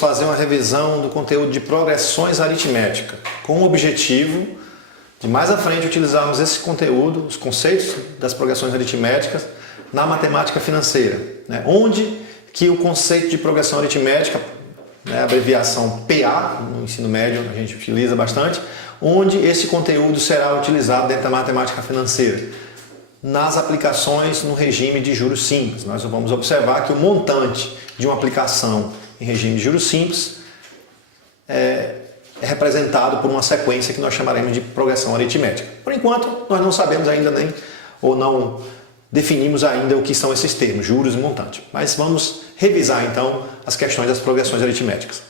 fazer uma revisão do conteúdo de progressões aritméticas, com o objetivo de mais à frente utilizarmos esse conteúdo, os conceitos das progressões aritméticas, na matemática financeira, né? Onde que o conceito de progressão aritmética, né, a abreviação PA, no ensino médio a gente utiliza bastante, onde esse conteúdo será utilizado dentro da matemática financeira. Nas aplicações no regime de juros simples, nós vamos observar que o montante de uma aplicação em regime de juros simples é representado por uma sequência que nós chamaremos de progressão aritmética. Por enquanto, nós não sabemos ainda ou não definimos ainda o que são esses termos, juros e montante. Mas vamos revisar então as questões das progressões aritméticas.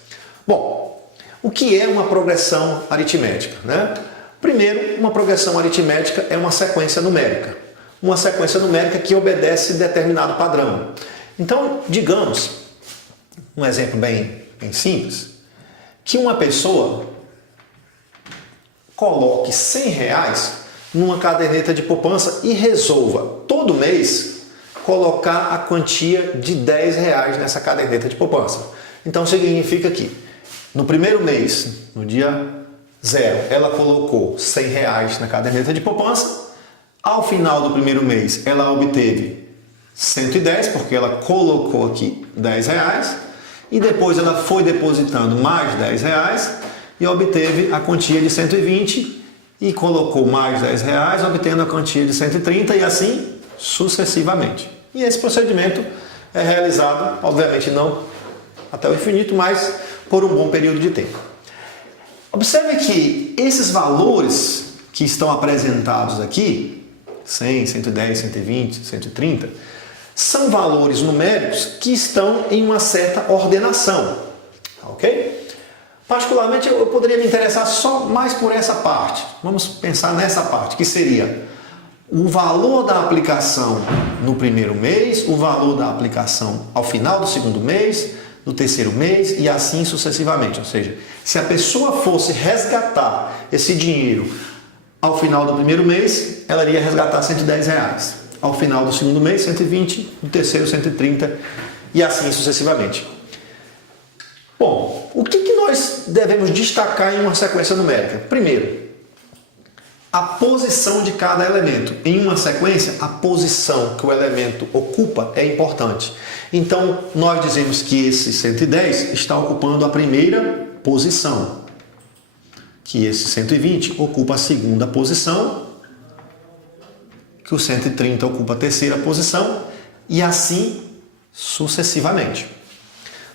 Bom, o que é uma progressão aritmética, né? Primeiro, uma progressão aritmética é uma sequência numérica. Uma sequência numérica que obedece determinado padrão. Então, digamos, um exemplo bem simples, que uma pessoa coloque R$100 numa caderneta de poupança e resolva todo mês colocar a quantia de R$10 nessa caderneta de poupança. Então significa que no primeiro mês, no dia 0, ela colocou R$100 na caderneta de poupança. Ao final do primeiro mês, ela obteve 110, porque ela colocou aqui R$10, e depois ela foi depositando mais R$10 e obteve a quantia de 120 e colocou mais R$10, obtendo a quantia de 130 e assim sucessivamente. E esse procedimento é realizado, obviamente não até o infinito, mas por um bom período de tempo. Observe que esses valores que estão apresentados aqui, 100, 110, 120, 130, são valores numéricos que estão em uma certa ordenação, ok? Particularmente eu poderia me interessar só mais por essa parte. Vamos pensar nessa parte, que seria o valor da aplicação no primeiro mês, o valor da aplicação ao final do segundo mês, do terceiro mês e assim sucessivamente. Ou seja, se a pessoa fosse resgatar esse dinheiro ao final do primeiro mês, ela iria resgatar R$110. Ao final do segundo mês, 120, no terceiro 130 e assim sucessivamente. Bom, o que nós devemos destacar em uma sequência numérica? Primeiro, a posição de cada elemento. Em uma sequência, a posição que o elemento ocupa é importante. Então, nós dizemos que esse 110 está ocupando a primeira posição, que esse 120 ocupa a segunda posição, que o 130 ocupa a terceira posição e assim sucessivamente.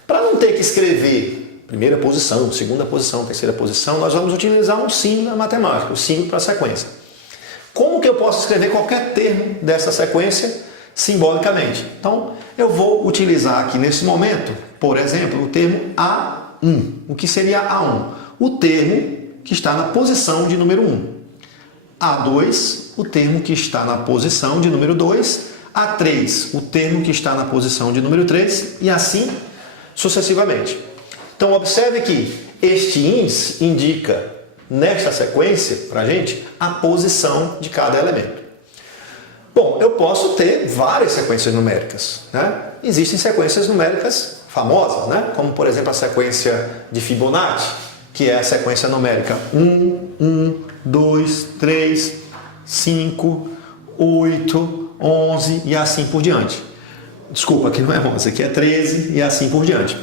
Para não ter que escrever primeira posição, segunda posição, terceira posição, nós vamos utilizar um símbolo na matemática, o símbolo para a sequência. Como que eu posso escrever qualquer termo dessa sequência simbolicamente? Então, eu vou utilizar aqui nesse momento, por exemplo, o termo A1. O que seria A1? O termo que está na posição de número 1. A2, o termo que está na posição de número 2. A3, o termo que está na posição de número 3 e assim sucessivamente. Então, observe que este índice indica, nesta sequência, para a gente, a posição de cada elemento. Bom, eu posso ter várias sequências numéricas, né? Existem sequências numéricas famosas, né? Como, por exemplo, a sequência de Fibonacci, que é a sequência numérica 1, 1, 2, 3, 5, 8, 11 e assim por diante. Desculpa, aqui não é 11, aqui é 13 e assim por diante.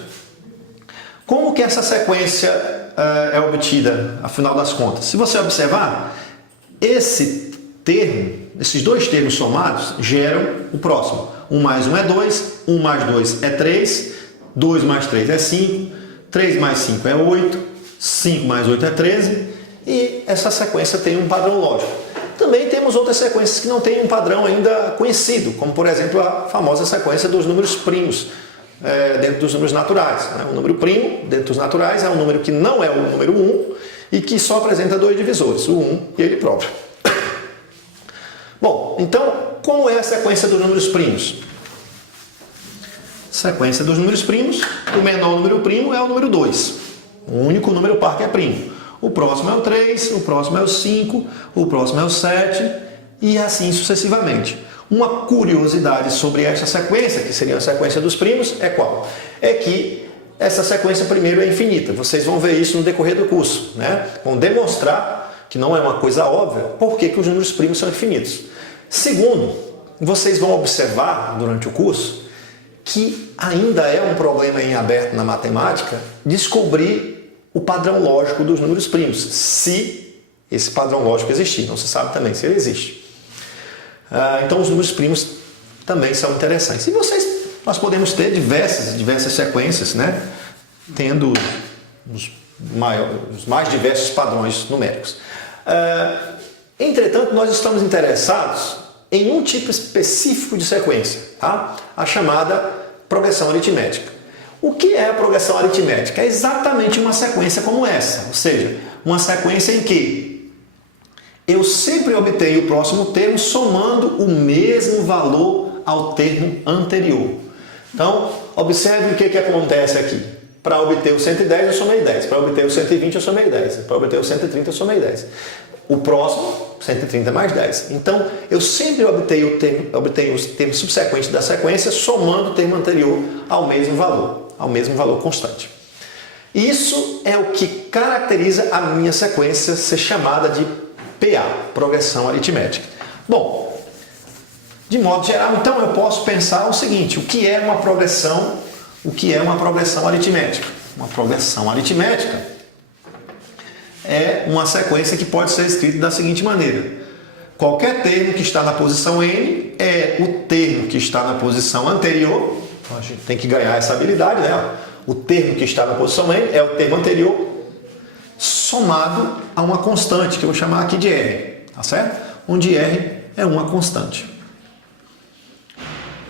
Como que essa sequência é obtida, afinal das contas? Se você observar, esse termo, esses dois termos somados geram o próximo. 1 mais 1 é 2, 1 mais 2 é 3, 2 mais 3 é 5, 3 mais 5 é 8, 5 mais 8 é 13 e essa sequência tem um padrão lógico. Também temos outras sequências que não têm um padrão ainda conhecido, como por exemplo a famosa sequência dos números primos dentro dos números naturais. O número primo dentro dos naturais é um número que não é o número 1 e que só apresenta dois divisores, o 1 e ele próprio. Bom, então como é a sequência dos números primos? Sequência dos números primos, o menor número primo é o número 2. O único número par que é primo. O próximo é o 3, o próximo é o 5, o próximo é o 7 e assim sucessivamente. Uma curiosidade sobre esta sequência, que seria a sequência dos primos, é qual? É que essa sequência primeiro é infinita. Vocês vão ver isso no decorrer do curso, né? Vão demonstrar que não é uma coisa óbvia por que os números primos são infinitos. Segundo, vocês vão observar durante o curso que ainda é um problema em aberto na matemática descobrir o padrão lógico dos números primos, se esse padrão lógico existir. Não se sabe também se ele existe. Então os números primos também são interessantes. E nós podemos ter diversas sequências, né? Tendo os mais diversos padrões numéricos. Entretanto, nós estamos interessados em um tipo específico de sequência, tá? A chamada progressão aritmética. O que é a progressão aritmética? É exatamente uma sequência como essa, ou seja, uma sequência em que eu sempre obtenho o próximo termo somando o mesmo valor ao termo anterior. Então, observe o que acontece aqui. Para obter o 110 eu somei 10, para obter o 120 eu somei 10, para obter o 130 eu somei 10. O próximo, 130 mais 10. Então, eu sempre obtenho os termos subsequentes da sequência somando o termo anterior ao mesmo valor constante. Isso é o que caracteriza a minha sequência ser chamada de PA, progressão aritmética. Bom, de modo geral, então, eu posso pensar o seguinte: o que é uma progressão aritmética? Uma progressão aritmética é uma sequência que pode ser escrita da seguinte maneira: qualquer termo que está na posição n é o termo que está na posição anterior. A gente tem que ganhar essa habilidade, né? O termo que está na posição n é o termo anterior somado a uma constante, que eu vou chamar aqui de R, tá certo? Onde R é uma constante.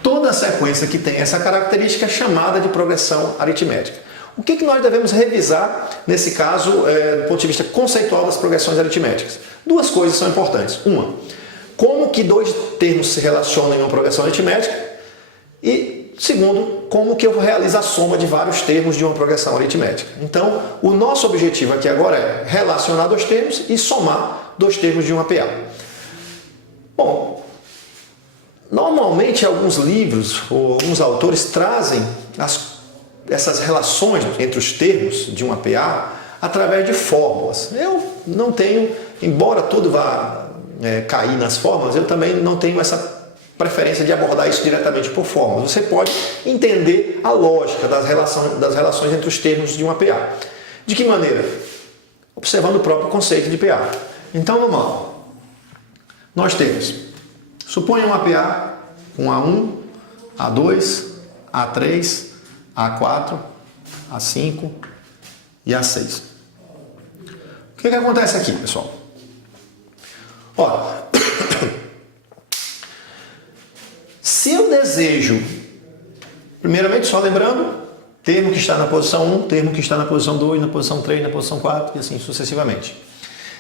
Toda sequência que tem essa característica é chamada de progressão aritmética. O que nós devemos revisar, nesse caso, do ponto de vista conceitual das progressões aritméticas? Duas coisas são importantes. Uma, como que dois termos se relacionam em uma progressão aritmética? E, segundo, como que eu realizo a soma de vários termos de uma progressão aritmética? Então, o nosso objetivo aqui agora é relacionar dois termos e somar dois termos de uma PA. Bom, normalmente alguns livros ou alguns autores trazem essas relações entre os termos de uma PA através de fórmulas. Eu não tenho, embora tudo vá cair nas fórmulas, eu também não tenho essa preferência de abordar isso diretamente por fórmulas. Você pode entender a lógica das relações entre os termos de uma PA. De que maneira? Observando o próprio conceito de PA. Então, vamos lá. Nós temos, suponha uma PA com A1, A2, A3, A4, A5 e A6. O que acontece aqui, pessoal? Ora, se eu desejo, primeiramente só lembrando, termo que está na posição 1, termo que está na posição 2, na posição 3, na posição 4 e assim sucessivamente.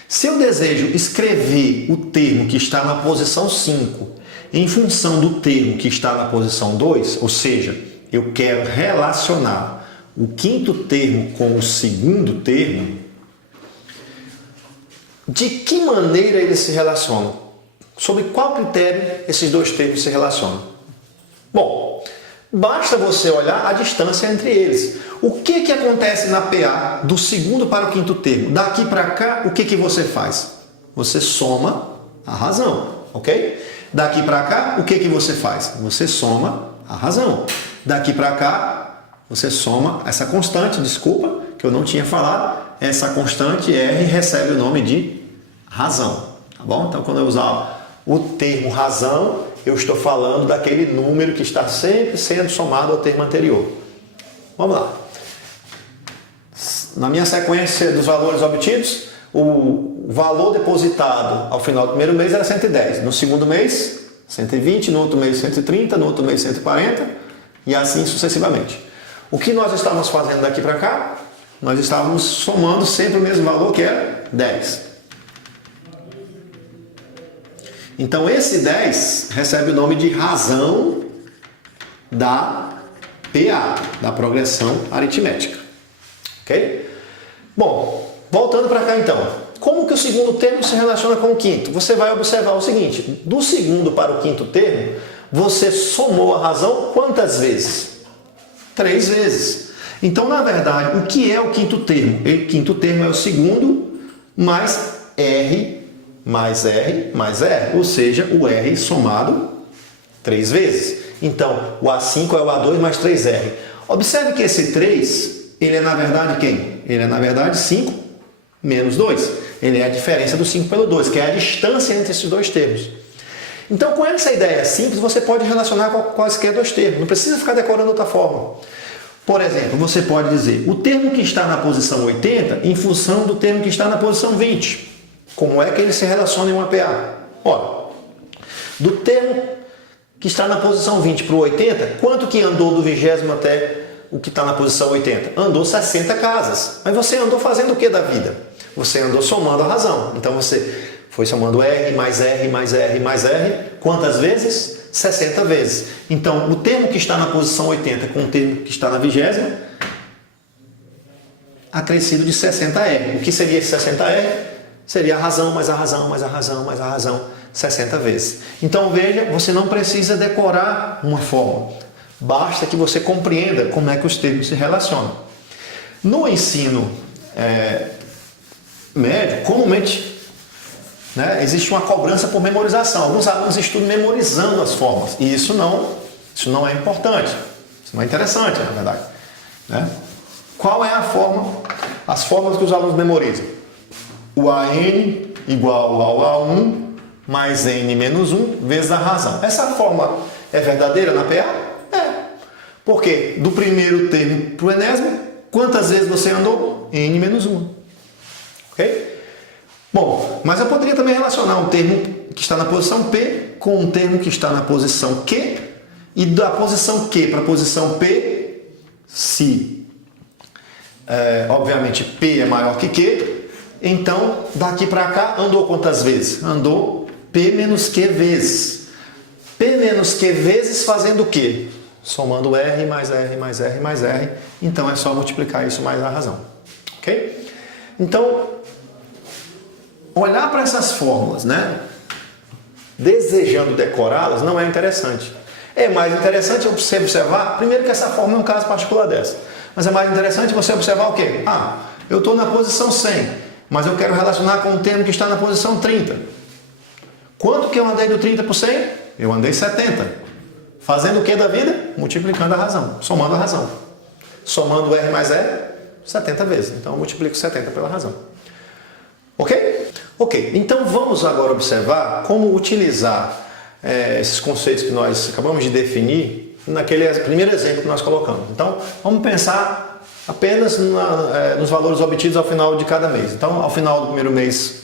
Se eu desejo escrever o termo que está na posição 5 em função do termo que está na posição 2, ou seja, eu quero relacionar o quinto termo com o segundo termo, de que maneira eles se relacionam? Sobre qual critério esses dois termos se relacionam? Bom, basta você olhar a distância entre eles. O que acontece na PA do segundo para o quinto termo? Daqui para cá, o que você faz? Você soma a razão, ok? Daqui para cá, o que você faz? Você soma a razão. Daqui para cá, você soma essa constante, desculpa, que eu não tinha falado. Essa constante R recebe o nome de razão, tá bom? Então, quando eu usar o termo razão, eu estou falando daquele número que está sempre sendo somado ao termo anterior. Vamos lá. Na minha sequência dos valores obtidos, o valor depositado ao final do primeiro mês era 110. No segundo mês, 120. No outro mês, 130. No outro mês, 140. E assim sucessivamente. O que nós estávamos fazendo daqui para cá? Nós estávamos somando sempre o mesmo valor, que era 10. Então, esse 10 recebe o nome de razão da PA, da progressão aritmética. Ok? Bom, voltando para cá então. Como que o segundo termo se relaciona com o quinto? Você vai observar o seguinte: do segundo para o quinto termo, você somou a razão quantas vezes? 3 vezes. Então, na verdade, o que é o quinto termo? O quinto termo é o segundo mais R mais R mais R, ou seja, o R somado 3 vezes. Então, o A5 é o A2 mais 3R. Observe que esse 3, ele é na verdade quem? Ele é na verdade 5 menos 2. Ele é a diferença do 5 pelo 2, que é a distância entre esses dois termos. Então, com essa ideia simples, você pode relacionar com quaisquer dois termos. Não precisa ficar decorando outra forma. Por exemplo, você pode dizer o termo que está na posição 80 em função do termo que está na posição 20. Como é que ele se relaciona em um APA? Ora, do termo que está na posição 20 para o 80, quanto que andou do 20º até o que está na posição 80? Andou 60 casas. Mas você andou fazendo o que da vida? Você andou somando a razão. Então você foi somando R mais R mais R mais R. Quantas vezes? 60 vezes. Então, o termo que está na posição 80 com o termo que está na 20ª, acrescido de 60R. O que seria esse 60R? Seria a razão, mais a razão, mais a razão, mais a razão, 60 vezes. Então, veja, você não precisa decorar uma fórmula. Basta que você compreenda como é que os termos se relacionam. No ensino médio, comumente, existe uma cobrança por memorização. Alguns alunos estudam memorizando as formas. E isso não é importante. Isso não é interessante, na verdade. Qual é a forma? As formas que os alunos memorizam. O AN igual ao A1 mais N menos 1 vezes a razão. Essa forma é verdadeira na PA? É. Porque do primeiro termo para o enésimo, quantas vezes você andou? N menos 1. Ok? Bom, mas eu poderia também relacionar um termo que está na posição P com um termo que está na posição Q, e da posição Q para a posição P, se obviamente P é maior que Q, então daqui para cá andou quantas vezes? Andou P menos Q vezes. P menos Q vezes fazendo o quê? Somando R mais R mais R mais R. Então é só multiplicar isso mais a razão. Ok? Então, olhar para essas fórmulas, desejando decorá-las, não é interessante. É mais interessante você observar, primeiro que essa fórmula é um caso particular dessa, mas é mais interessante você observar o quê? Eu estou na posição 100, mas eu quero relacionar com o termo que está na posição 30. Quanto que eu andei do 30 para o 100? Eu andei 70. Fazendo o que da vida? Multiplicando a razão, somando a razão. Somando R mais R, 70 vezes. Então eu multiplico 70 pela razão. Ok? Ok, então vamos agora observar como utilizar esses conceitos que nós acabamos de definir naquele primeiro exemplo que nós colocamos. Então, vamos pensar apenas nos valores obtidos ao final de cada mês. Então, ao final do primeiro mês,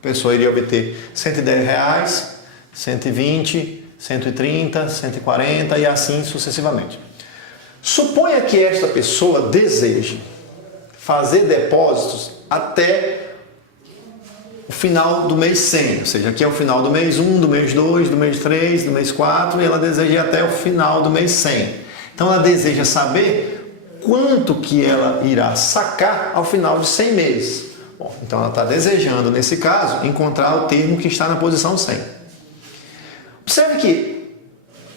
a pessoa iria obter R$110, 120, 130, 140 e assim sucessivamente. Suponha que esta pessoa deseje fazer depósitos até o final do mês 100, ou seja, aqui é o final do mês 1, do mês 2, do mês 3, do mês 4, e ela deseja ir até o final do mês 100. Então ela deseja saber quanto que ela irá sacar ao final de 100 meses. Bom, então ela está desejando, nesse caso, encontrar o termo que está na posição 100. Observe que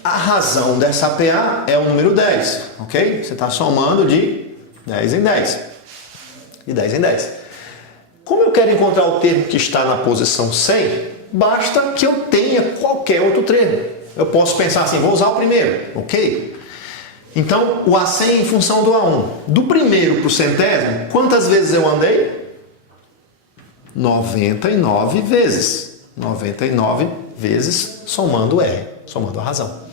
a razão dessa APA é o número 10, ok? Você está somando de 10 em 10. De 10 em 10. Como eu quero encontrar o termo que está na posição 100, basta que eu tenha qualquer outro termo. Eu posso pensar assim, vou usar o primeiro, ok? Então, o A100 em função do A1. Do primeiro para o centésimo, quantas vezes eu andei? 99 vezes. 99 vezes somando R, somando a razão.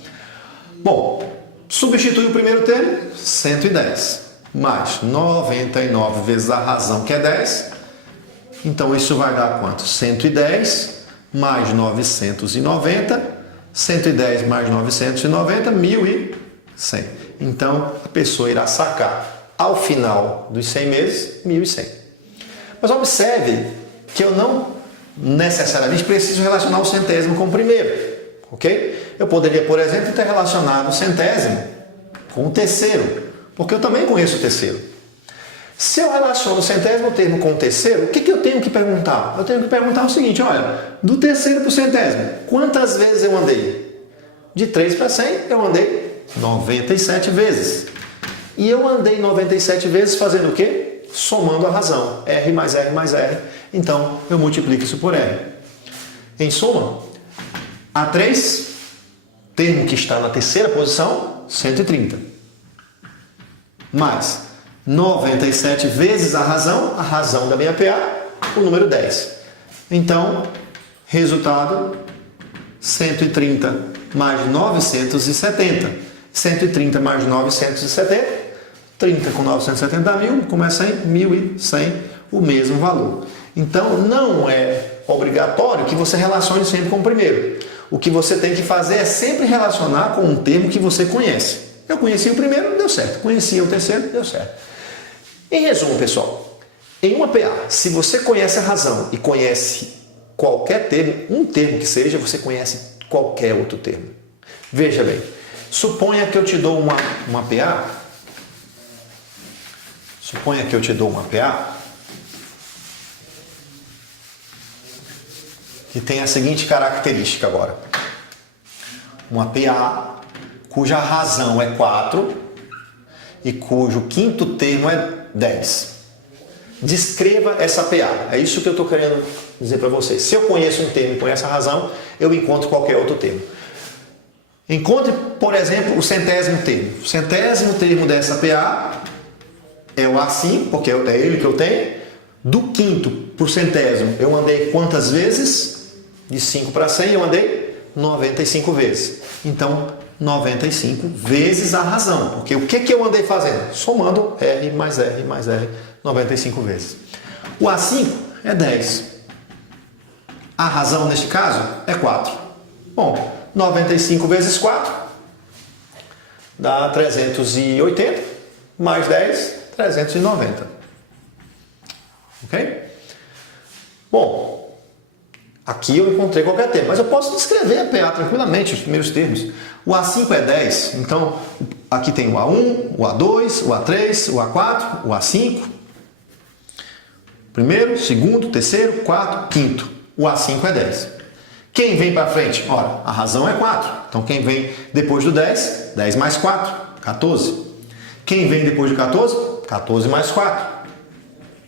Bom, substitui o primeiro termo, 110. Mais 99 vezes a razão, que é 10. Então, isso vai dar quanto? 110 mais 990, 110 mais 990, 1.100. Então, a pessoa irá sacar, ao final dos 100 meses, 1.100. Mas observe que eu não necessariamente preciso relacionar o centésimo com o primeiro, ok? Eu poderia, por exemplo, ter relacionado o centésimo com o terceiro, porque eu também conheço o terceiro. Se eu relaciono o centésimo termo com o terceiro, o que eu tenho que perguntar? Eu tenho que perguntar o seguinte, olha, do terceiro para o centésimo, quantas vezes eu andei? De 3 para 100, eu andei 97 vezes. E eu andei 97 vezes fazendo o quê? Somando a razão. R mais R mais R. Então, eu multiplico isso por R. Em suma, A3, termo que está na terceira posição, 130. Mais 97 vezes a razão da minha PA, o número 10. Então, resultado, 130 mais 970. 130 mais 970, 30 com 970 dá 1.000, começa em 1.100, o mesmo valor. Então, não é obrigatório que você relacione sempre com o primeiro. O que você tem que fazer é sempre relacionar com um termo que você conhece. Eu conheci o primeiro, deu certo. Conheci o terceiro, deu certo. Em resumo, pessoal, em uma PA, se você conhece a razão e conhece qualquer termo, um termo que seja, você conhece qualquer outro termo. Veja bem, suponha que eu te dou uma PA. Suponha que eu te dou uma PA que tem a seguinte característica agora. Uma PA cuja razão é 4 e cujo quinto termo é 10. Descreva essa PA. É isso que eu estou querendo dizer para vocês. Se eu conheço um termo e conheço a razão, eu encontro qualquer outro termo. Encontre, por exemplo, o centésimo termo. O centésimo termo dessa PA é o A5, porque é ele que eu tenho. Do quinto para o centésimo, eu andei quantas vezes? De 5 para 100, eu andei 95 vezes. Então, 95 vezes a razão. Porque o que eu andei fazendo? Somando R mais R mais R, 95 vezes. O A5 é 10. A razão, neste caso, é 4. Bom, 95 vezes 4 dá 380, mais 10, 390. Ok? Bom, aqui eu encontrei qualquer termo, mas eu posso descrever a PA tranquilamente, os primeiros termos. O A5 é 10, então aqui tem o A1, o A2, o A3, o A4, o A5. Primeiro, segundo, terceiro, quarto, quinto. O A5 é 10. Quem vem para frente? Ora, a razão é 4. Então quem vem depois do 10? 10 mais 4, 14. Quem vem depois de 14? 14 mais 4,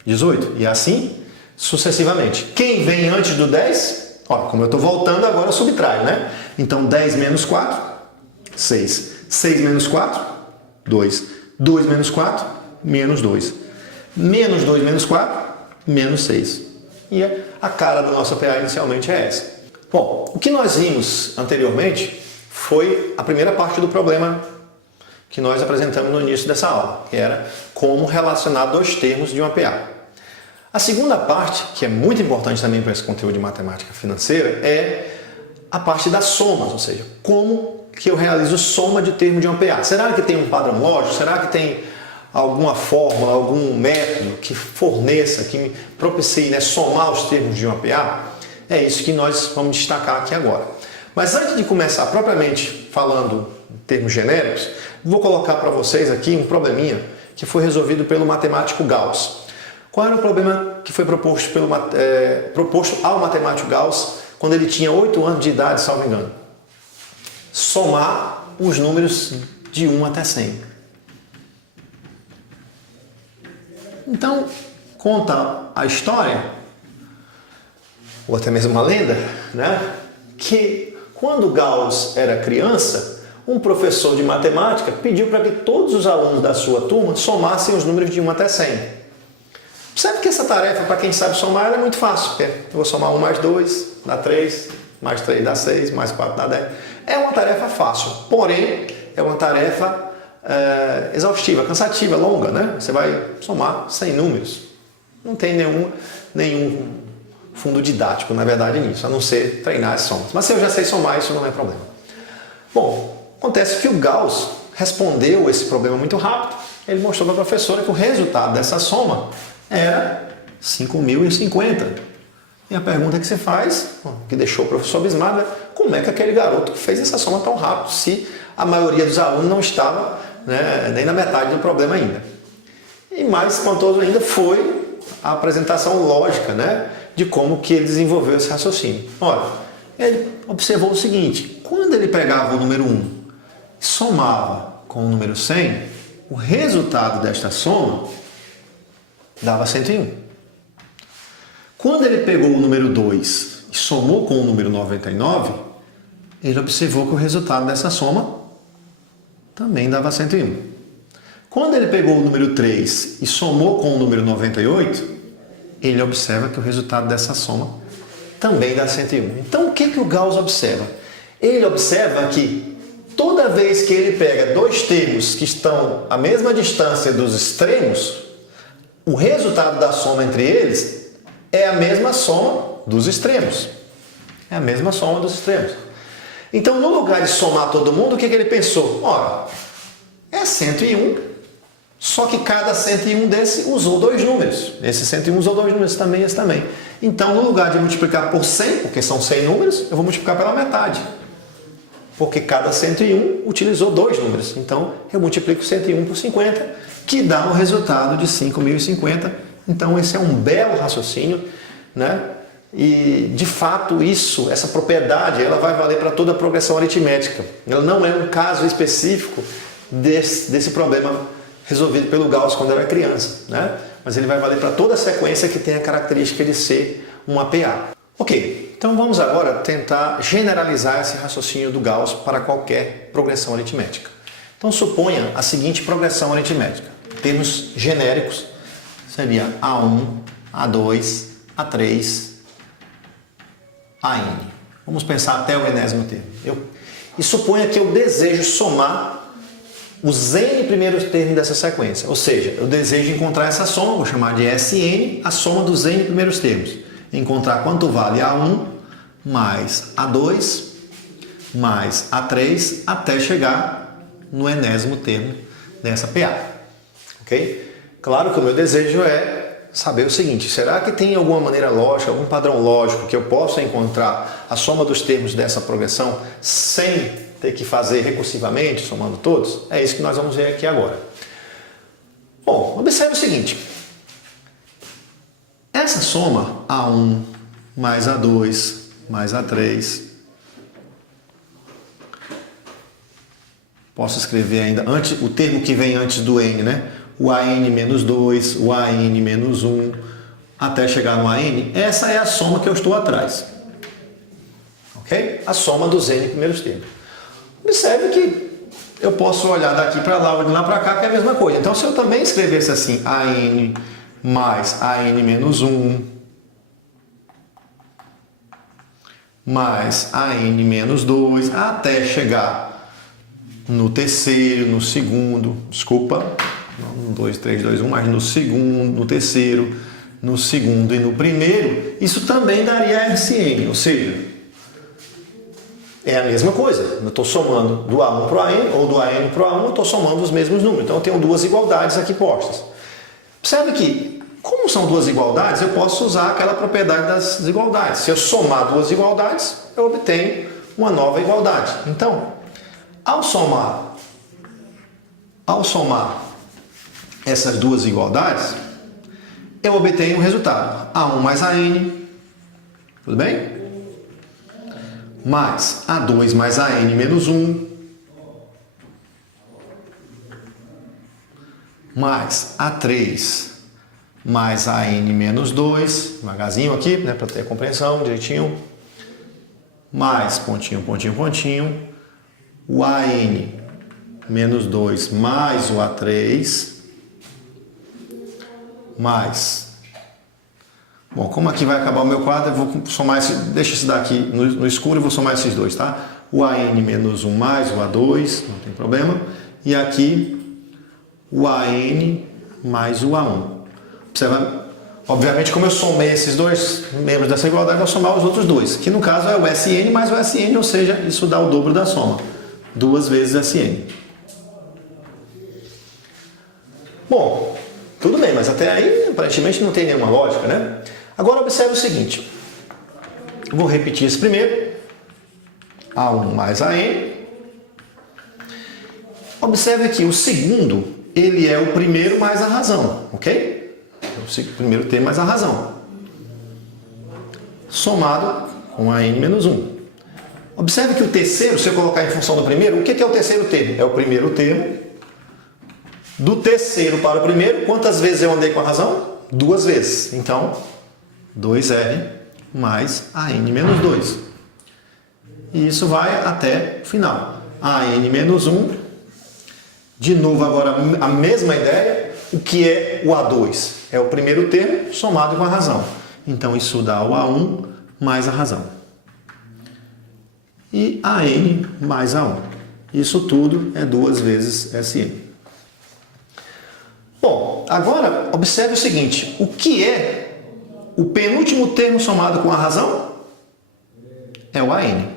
18. E assim sucessivamente. Quem vem antes do 10? Olha, como eu estou voltando agora, eu subtraio, né? Então 10 menos 4, 6. 6 menos 4, 2. 2 menos 4, menos 2. Menos 2 menos 4, menos 6. E a cara da nossa PA inicialmente é essa. Bom, o que nós vimos anteriormente foi a primeira parte do problema que nós apresentamos no início dessa aula, que era como relacionar dois termos de uma PA. A segunda parte, que é muito importante também para esse conteúdo de matemática financeira, é a parte das somas, ou seja, como que eu realizo soma de termos de uma PA. Será que tem um padrão lógico? Será que tem alguma fórmula, algum método que forneça, que me propicie, né, somar os termos de uma PA? É isso que nós vamos destacar aqui agora. Mas antes de começar propriamente falando em termos genéricos, vou colocar para vocês aqui um probleminha que foi resolvido pelo matemático Gauss. Qual era o problema que foi proposto ao matemático Gauss quando ele tinha 8 anos de idade, salvo engano? Somar os números de 1 até 100. Então, conta a história, ou até mesmo uma lenda, né, que quando Gauss era criança, um professor de matemática pediu para que todos os alunos da sua turma somassem os números de 1 até 100. Percebe que essa tarefa, para quem sabe somar, ela é muito fácil. Porque eu vou somar 1 mais 2, dá 3, mais 3 dá 6, mais 4 dá 10. É uma tarefa fácil, porém é uma tarefa exaustiva, cansativa, longa, né? Você vai somar 100 números. Não tem nenhum fundo didático, na verdade, nisso, a não ser treinar as somas. Mas se eu já sei somar, isso não é problema. Bom, acontece que o Gauss respondeu esse problema muito rápido. Ele mostrou para a professora que o resultado dessa soma era 5.050. E a pergunta que se faz, que deixou o professor abismado, é como é que aquele garoto fez essa soma tão rápido, se a maioria dos alunos não estava, né, nem na metade do problema ainda. E mais espantoso ainda foi a apresentação lógica, né, de como que ele desenvolveu esse raciocínio. Olha, ele observou o seguinte: quando ele pegava o número 1 e somava com o número 100, o resultado desta soma dava 101. Quando ele pegou o número 2 e somou com o número 99, ele observou que o resultado dessa soma também dava 101. Quando ele pegou o número 3 e somou com o número 98, ele observa que o resultado dessa soma também dá 101. Então, o que o Gauss observa? Ele observa que toda vez que ele pega dois termos que estão à mesma distância dos extremos, o resultado da soma entre eles é a mesma soma dos extremos. É a mesma soma dos extremos. Então, no lugar de somar todo mundo, o que ele pensou? Ora, é 101, só que cada 101 desse usou dois números. Esse 101 usou dois números, esse também. Então, no lugar de multiplicar por 100, porque são 100 números, eu vou multiplicar pela metade. Porque cada 101 utilizou dois números. Então, eu multiplico 101 por 50, que dá um resultado de 5.050. Então, esse é um belo raciocínio, né? E, de fato, essa propriedade, ela vai valer para toda a progressão aritmética. Ela não é um caso específico desse problema resolvido pelo Gauss quando era criança, né? Mas ele vai valer para toda a sequência que tem a característica de ser uma PA. Ok, então vamos agora tentar generalizar esse raciocínio do Gauss para qualquer progressão aritmética. Então suponha a seguinte progressão aritmética. Termos genéricos seria A1, A2, A3, AN. Vamos pensar até o enésimo termo. E suponha que eu desejo somar os n primeiros termos dessa sequência. Ou seja, eu desejo encontrar essa soma, vou chamar de Sn, a soma dos n primeiros termos. Encontrar quanto vale A1 mais A2 mais A3 até chegar no enésimo termo dessa PA. Ok? Claro que o meu desejo é saber o seguinte: será que tem alguma maneira lógica, algum padrão lógico que eu possa encontrar a soma dos termos dessa progressão sem ter que fazer recursivamente, somando todos? É isso que nós vamos ver aqui agora. Bom, observe o seguinte. Essa soma A1 mais A2 mais A3, posso escrever ainda antes, o termo que vem antes do N, né? O AN menos 2, o AN menos 1, até chegar no AN. Essa é a soma que eu estou atrás. Ok? A soma dos N primeiros termos. Observe que eu posso olhar daqui para lá ou de lá para cá, que é a mesma coisa. Então, se eu também escrevesse assim, AN mais AN menos 1, mais AN menos 2, até chegar no terceiro, no segundo, desculpa, 2, 3, 2, 1, mas no segundo, no terceiro, no segundo e no primeiro, isso também daria Sn, ou seja, é a mesma coisa. Eu estou somando do A1 para o AN, ou do AN para o A1, eu estou somando os mesmos números. Então eu tenho duas igualdades aqui postas. Percebe que, como são duas igualdades, eu posso usar aquela propriedade das desigualdades. Se eu somar duas igualdades, eu obtenho uma nova igualdade. Então, ao somar essas duas igualdades, eu obtenho o resultado. A1 mais AN, tudo bem? Mais A2 mais AN menos 1, mais A3 mais AN menos 2, devagarzinho aqui, né, para ter a compreensão direitinho, mais pontinho, pontinho, pontinho, o AN menos 2 mais o A3, mais... Bom, como aqui vai acabar o meu quadro, eu vou somar deixa esse daqui no escuro e vou somar esses dois, tá? O AN menos 1 mais o A2, não tem problema. E aqui, o AN mais o A1. Observa, obviamente, como eu somei esses dois membros dessa igualdade, eu vou somar os outros dois. Que no caso é o Sn mais o Sn, ou seja, isso dá o dobro da soma. 2 vezes Sn. Bom, tudo bem, mas até aí aparentemente não tem nenhuma lógica, né? Agora observe o seguinte, vou repetir esse primeiro, A1 mais AN. Observe aqui, o segundo, ele é o primeiro mais a razão, ok? O primeiro termo mais a razão, somado com AN menos 1. Observe que o terceiro, se eu colocar em função do primeiro, o que é o terceiro termo? É o primeiro termo Do terceiro para o primeiro, quantas vezes eu andei com a razão? 2 vezes. Então, 2R mais AN menos 2. E isso vai até o final. AN menos 1. De novo, agora a mesma ideia. O que é o A2? É o primeiro termo somado com a razão. Então, isso dá o A1 mais a razão. E AN mais A1. Isso tudo é 2 vezes SN. Bom, agora observe o seguinte. O que é o penúltimo termo somado com a razão? É o AN.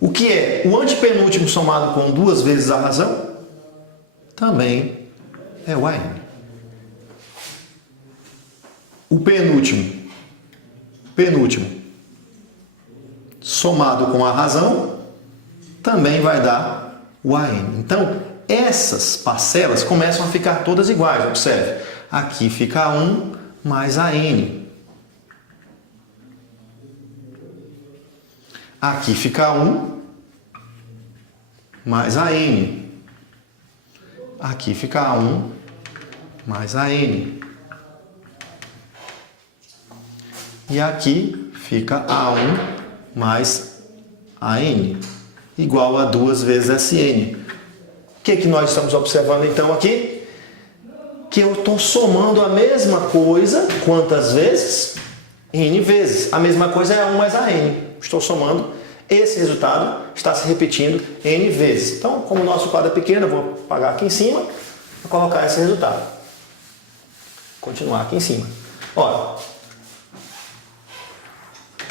O que é o antepenúltimo somado com 2 vezes a razão? Também é o AN. O penúltimo somado com a razão também vai dar o AN. Então, essas parcelas começam a ficar todas iguais. Observe, aqui fica 1 mais AN. Aqui fica 1 mais AN. Aqui fica 1 mais AN. E aqui fica A1 mais AN, igual a 2 vezes SN. O que nós estamos observando então aqui? Que eu estou somando a mesma coisa, quantas vezes? N vezes. A mesma coisa é A1 mais AN. Estou somando, esse resultado está se repetindo N vezes. Então, como o nosso quadro é pequeno, eu vou apagar aqui em cima e colocar esse resultado. Continuar aqui em cima. Olha,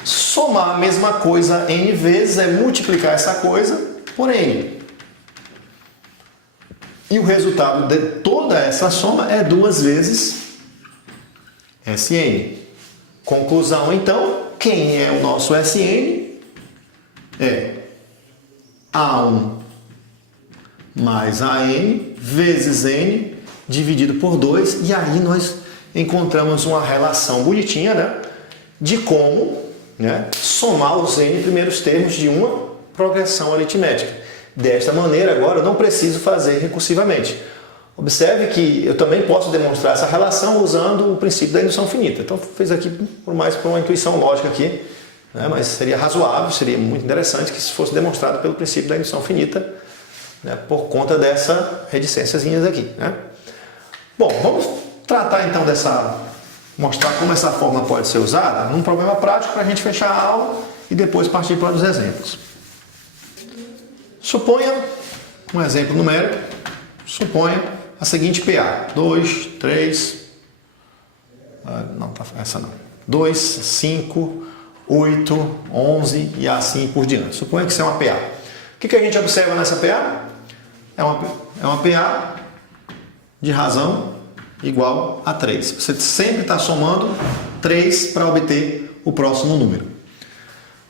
somar a mesma coisa N vezes é multiplicar essa coisa por N. E o resultado de toda essa soma é 2 vezes SN. Conclusão, então, quem é o nosso SN? É A1 mais AN vezes N dividido por 2. E aí nós encontramos uma relação bonitinha, né, de como, né, somar os N primeiros termos de uma progressão aritmética. Desta maneira, agora, eu não preciso fazer recursivamente. Observe que eu também posso demonstrar essa relação usando o princípio da indução finita. Então, fiz aqui por uma intuição lógica aqui, né? Mas seria razoável, seria muito interessante que isso fosse demonstrado pelo princípio da indução finita, né? Por conta dessa reticênciazinhas aqui, né? Bom, vamos tratar então mostrar como essa fórmula pode ser usada num problema prático para a gente fechar a aula e depois partir para os exemplos. Suponha um exemplo numérico, suponha a seguinte PA, 2, 3, não, essa não, 2, 5, 8, 11 e assim por diante. Suponha que isso é uma PA. O que a gente observa nessa PA? É uma PA de razão igual a 3. Você sempre está somando 3 para obter o próximo número.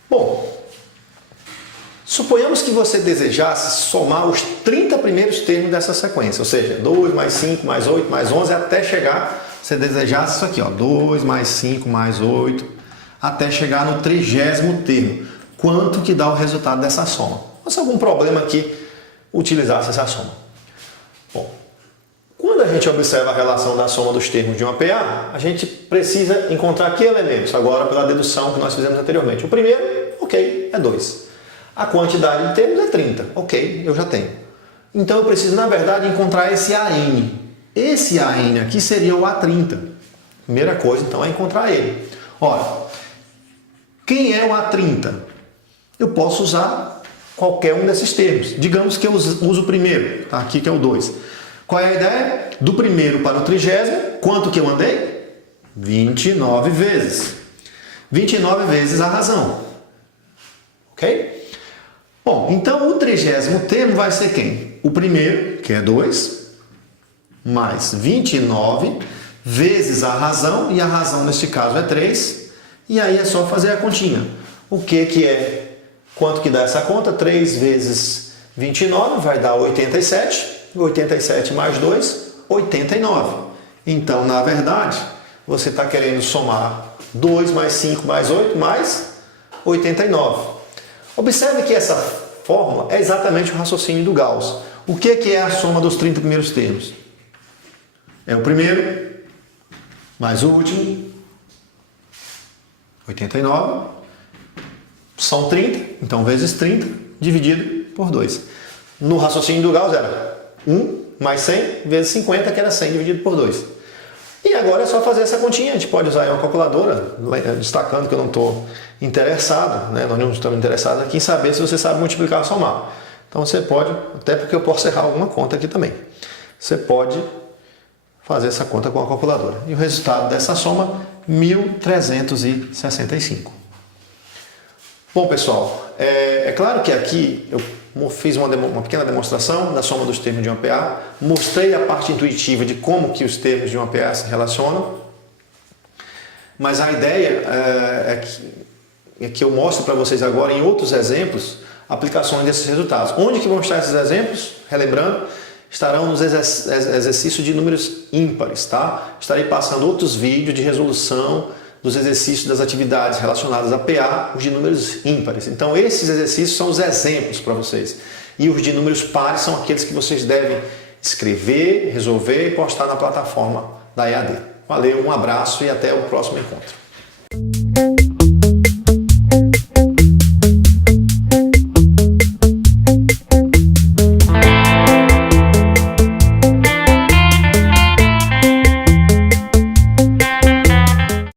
Bom, suponhamos que você desejasse somar os 30 primeiros termos dessa sequência, ou seja, 2 mais 5 mais 8 mais 11, até chegar, você desejasse isso aqui, ó, 2 mais 5 mais 8, até chegar no 30º termo. Quanto que dá o resultado dessa soma? Se algum problema que utilizasse essa soma. Bom, quando a gente observa a relação da soma dos termos de uma PA, a gente precisa encontrar que elementos, agora pela dedução que nós fizemos anteriormente. O primeiro, ok, é 2. A quantidade de termos é 30. Ok, eu já tenho. Então eu preciso, na verdade, encontrar esse AN. Esse AN aqui seria o A30. Primeira coisa, então, é encontrar ele. Ora, quem é o A30? Eu posso usar qualquer um desses termos. Digamos que eu uso o primeiro, tá? Aqui que é o 2. Qual é a ideia? Do primeiro para o 30º, quanto que eu andei? 29 vezes. 29 vezes a razão. Ok? Bom, então o 30º termo vai ser quem? O primeiro, que é 2, mais 29 vezes a razão, e a razão neste caso é 3, e aí é só fazer a continha. O que é? Quanto que dá essa conta? 3 vezes 29 vai dar 87, 87 mais 2, 89. Então, na verdade, você está querendo somar 2 mais 5 mais 8 mais 89. Observe que essa fórmula é exatamente o raciocínio do Gauss. O que é a soma dos 30 primeiros termos? É o primeiro, mais o último, 89, são 30, então vezes 30, dividido por 2. No raciocínio do Gauss era 1 mais 100 vezes 50, que era 100 dividido por 2. E agora é só fazer essa continha, a gente pode usar uma calculadora, destacando que eu não estou interessado, né? Nós não estamos interessados aqui em saber se você sabe multiplicar ou somar. Então você pode, até porque eu posso errar alguma conta aqui também, você pode fazer essa conta com a calculadora. E o resultado dessa soma, 1.365. Bom, pessoal, é claro que aqui eu fiz uma pequena demonstração da soma dos termos de um PA, mostrei a parte intuitiva de como que os termos de um PA se relacionam, mas a ideia é que eu mostro para vocês agora em outros exemplos aplicações desses resultados. Onde que vão estar esses exemplos? Relembrando, estarão nos exercícios de números ímpares, tá? Estarei passando outros vídeos de resolução dos exercícios das atividades relacionadas a PA, os de números ímpares. Então esses exercícios são os exemplos para vocês. E os de números pares são aqueles que vocês devem escrever, resolver e postar na plataforma da EAD. Valeu, um abraço e até o próximo encontro.